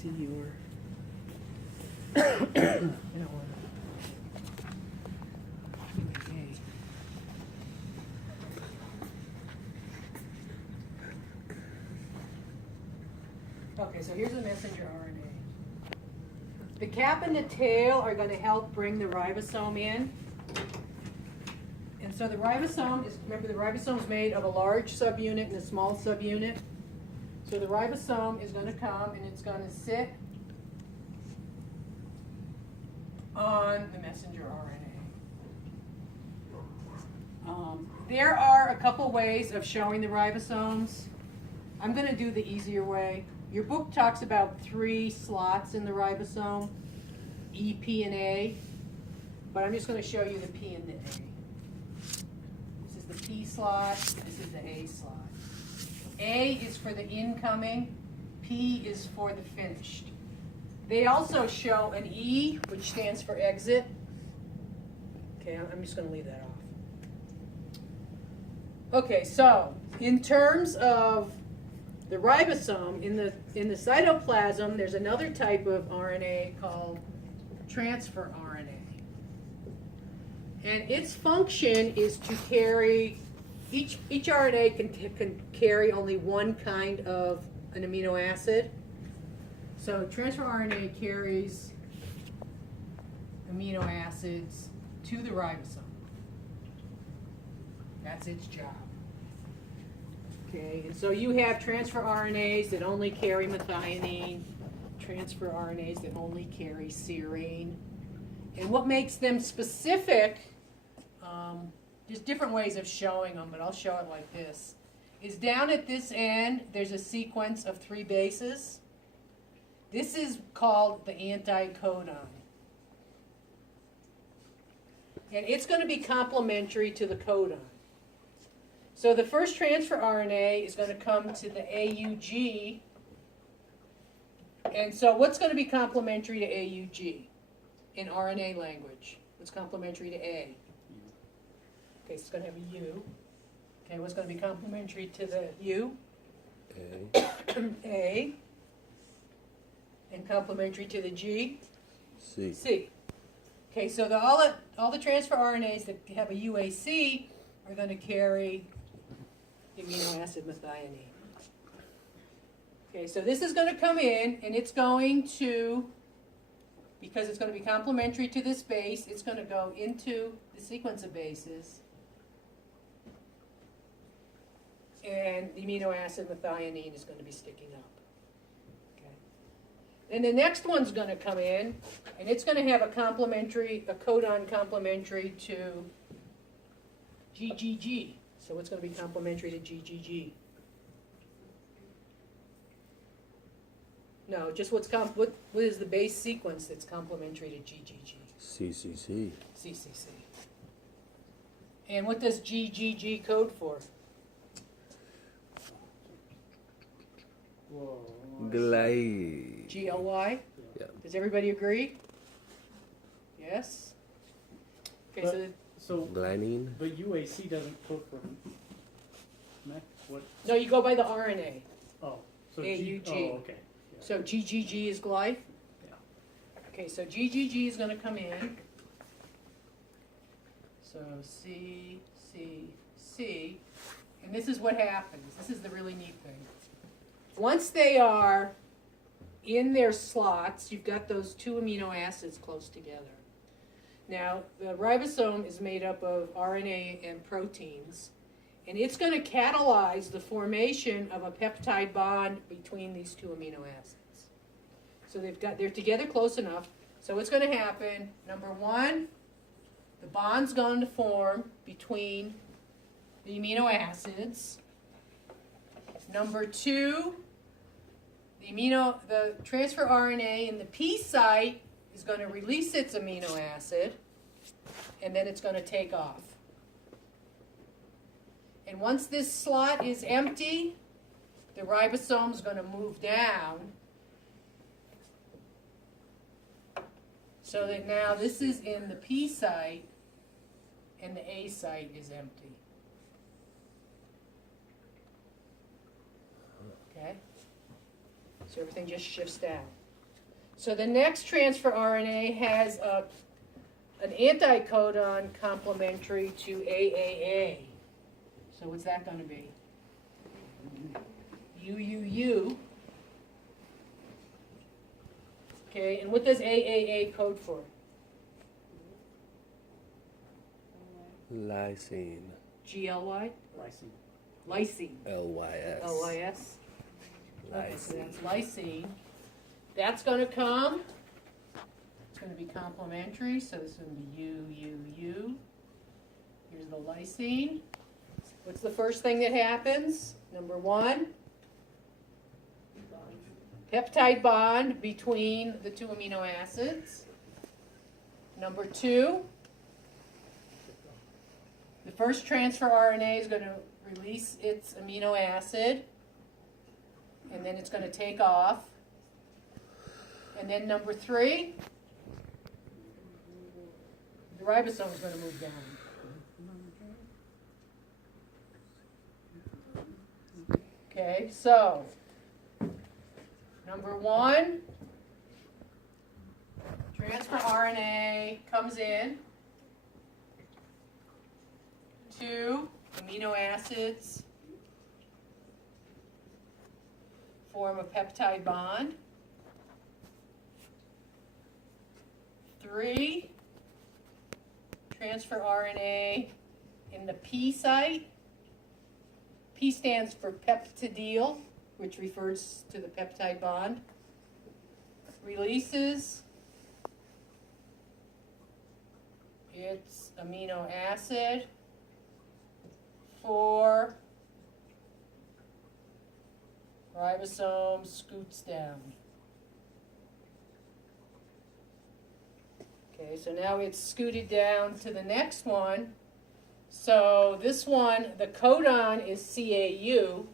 see your. You don't want to. Okay, so here's the messenger RNA. The cap and the tail are going to help bring the ribosome in. And so the ribosome is, remember the ribosome is made of a large subunit and a small subunit. So the ribosome is going to come and it's going to sit on the messenger RNA. There are a couple ways of showing the ribosomes. I'm going to do the easier way. Your book talks about 3 slots in the ribosome, E, P, and A, but I'm just going to show you the P and the A. This is the P slot, this is the A slot. A is for the incoming, P is for the finished. They also show an E, which stands for exit. Okay, I'm just going to leave that off. Okay, so in terms of the ribosome, in the cytoplasm, there's another type of RNA called transfer RNA. And its function is to carry, each RNA can carry only one kind of an amino acid. So transfer RNA carries amino acids to the ribosome. That's its job. Okay, and so you have transfer RNAs that only carry methionine, transfer RNAs that only carry serine. And what makes them specific, there's different ways of showing them, but I'll show it like this, is down at this end, there's a sequence of 3 bases. This is called the anticodon. And it's going to be complementary to the codon. So the first transfer RNA is going to come to the AUG. And so what's going to be complementary to AUG in RNA language? What's complementary to A? Okay, so it's going to have a U. Okay, what's going to be complementary to the U? A. A. And complementary to the G? C. C. Okay, so all the transfer RNAs that have a UAC are going to carry the amino acid methionine. Okay, so this is going to come in, and it's going to, because it's going to be complementary to this base, it's going to go into the sequence of bases, and the amino acid methionine is going to be sticking up. Okay. Then the next one's going to come in, and it's going to have a codon complementary to GGG. So what's going to be complementary to GGG? No, just what is the base sequence that's complementary to GGG? CCC. CCC. And what does GGG code for? Gly. GLY? Yeah. Does everybody agree? Yes? Okay, So, Glycine. but UAC doesn't code for MEC? What? no, you go by the RNA. Oh, so AUG. Oh, okay. Yeah. So GGG is gly? Yeah. Okay, so GGG is going to come in. So C, C, C. And this is what happens. This is the really neat thing. Once they are in their slots, you've got those 2 amino acids close together. Now, the ribosome is made up of RNA and proteins, and it's going to catalyze the formation of a peptide bond between these 2 amino acids. So they're together close enough. So what's going to happen, number 1, the bond's going to form between the amino acids. Number 2, the transfer RNA in the P site is going to release its amino acid, and then it's going to take off. And once this slot is empty, the ribosome is going to move down, so that now this is in the P site, and the A site is empty. Okay? So everything just shifts down. So the next transfer RNA has an anticodon complementary to AAA. So what's that going to be? UUU. Okay, and what does AAA code for? Lysine. GLY? Lysine. Lysine. LYS. LYS. Okay, so Lysine. that's lysine. That's going to come. It's going to be complementary, so this is going to be UUU. Here's the lysine. What's the first thing that happens? Number one, peptide bond between the two amino acids. Number two, the first transfer RNA is going to release its amino acid, and then it's going to take off. And then number three, the ribosome is going to move down. Okay, so number one, transfer RNA comes in. Two amino acids form a peptide bond. Three, transfer RNA in the P site. P stands for peptidyl, which refers to the peptide bond. Releases its amino acid. 4, ribosome scoots down. Okay, so now it's scooted down to the next one. So this one, the codon is CAU.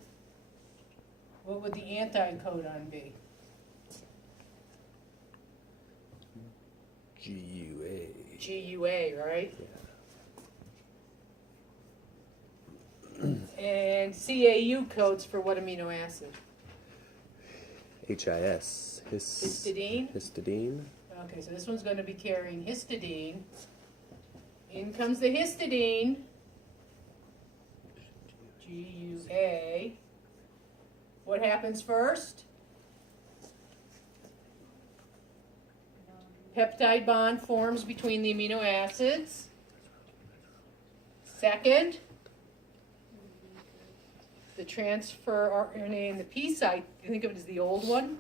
What would the anticodon be? GUA. GUA, right? And CAU codes for what amino acid? HIS. Histidine? Histidine. Okay, so this one's going to be carrying histidine. In comes the histidine. GUA. What happens first? Peptide bond forms between the amino acids. Second, the transfer RNA in the P site, you think of it as the old one,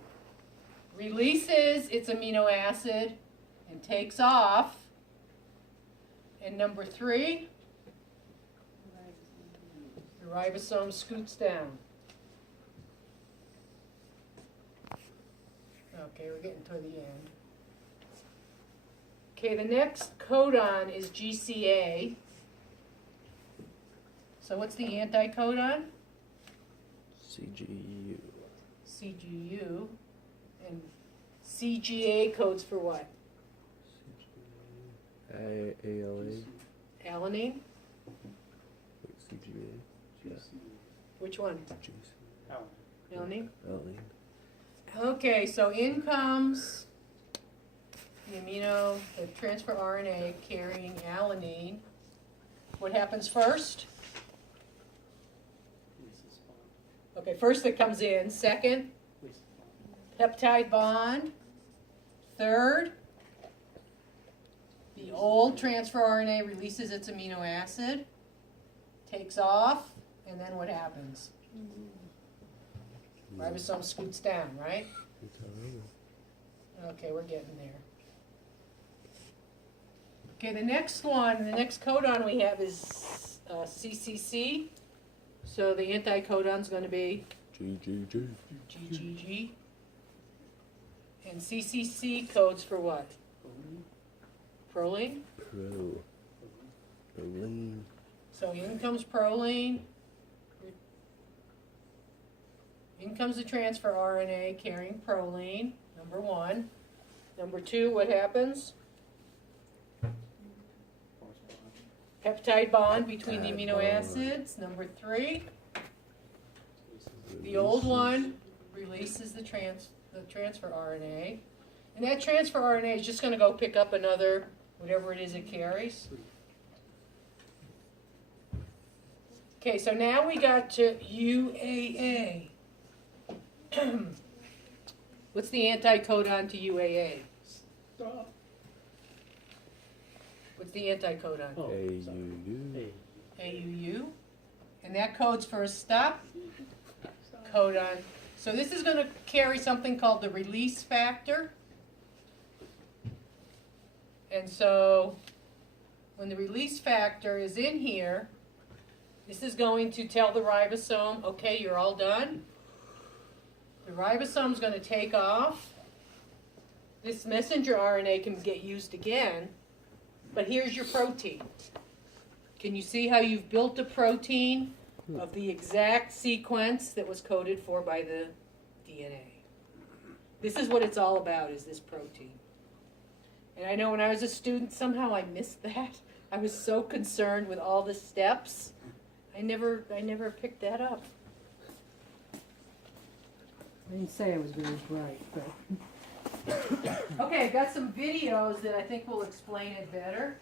releases its amino acid and takes off. And number 3, the ribosome scoots down. Okay, we're getting to the end. Okay, the next codon is GCA. So what's the anticodon? CGU. CGU. And CGA codes for what? ALA. Alanine? Wait, CGA. Yeah. Which one? GC. Alanine? Alanine. Okay, so in comes the transfer RNA carrying alanine. What happens first? Okay, first it comes in. Second, peptide bond. Third, the old transfer RNA releases its amino acid, takes off, and then what happens? Ribosome scoots down, right? Okay, we're getting there. Okay, the next codon we have is CCC. So the anticodon's going to be GGG. GGG. And CCC codes for what? Proline. Proline. So in comes proline. In comes the transfer RNA carrying proline, number 1. Number 2, what happens? Peptide bond between the amino acids. Number 3, the old one releases the transfer RNA. And that transfer RNA is just gonna go pick up another, whatever it is it carries. Okay, so now we got to UAA. What's the anticodon to UAA? Stop. What's the anticodon? Oh, A, sorry. U, A. AUU. And that codes for a stop codon. So this is going to carry something called the release factor. And so when the release factor is in here, this is going to tell the ribosome, okay, you're all done. The ribosome is going to take off. This messenger RNA can get used again, but here's your protein. Can you see how you've built a protein of the exact sequence that was coded for by the DNA? This is what it's all about, is this protein. And I know when I was a student, somehow I missed that. I was so concerned with all the steps. I never picked that up. I didn't say I was very bright, but Okay, I've got some videos that I think will explain it better.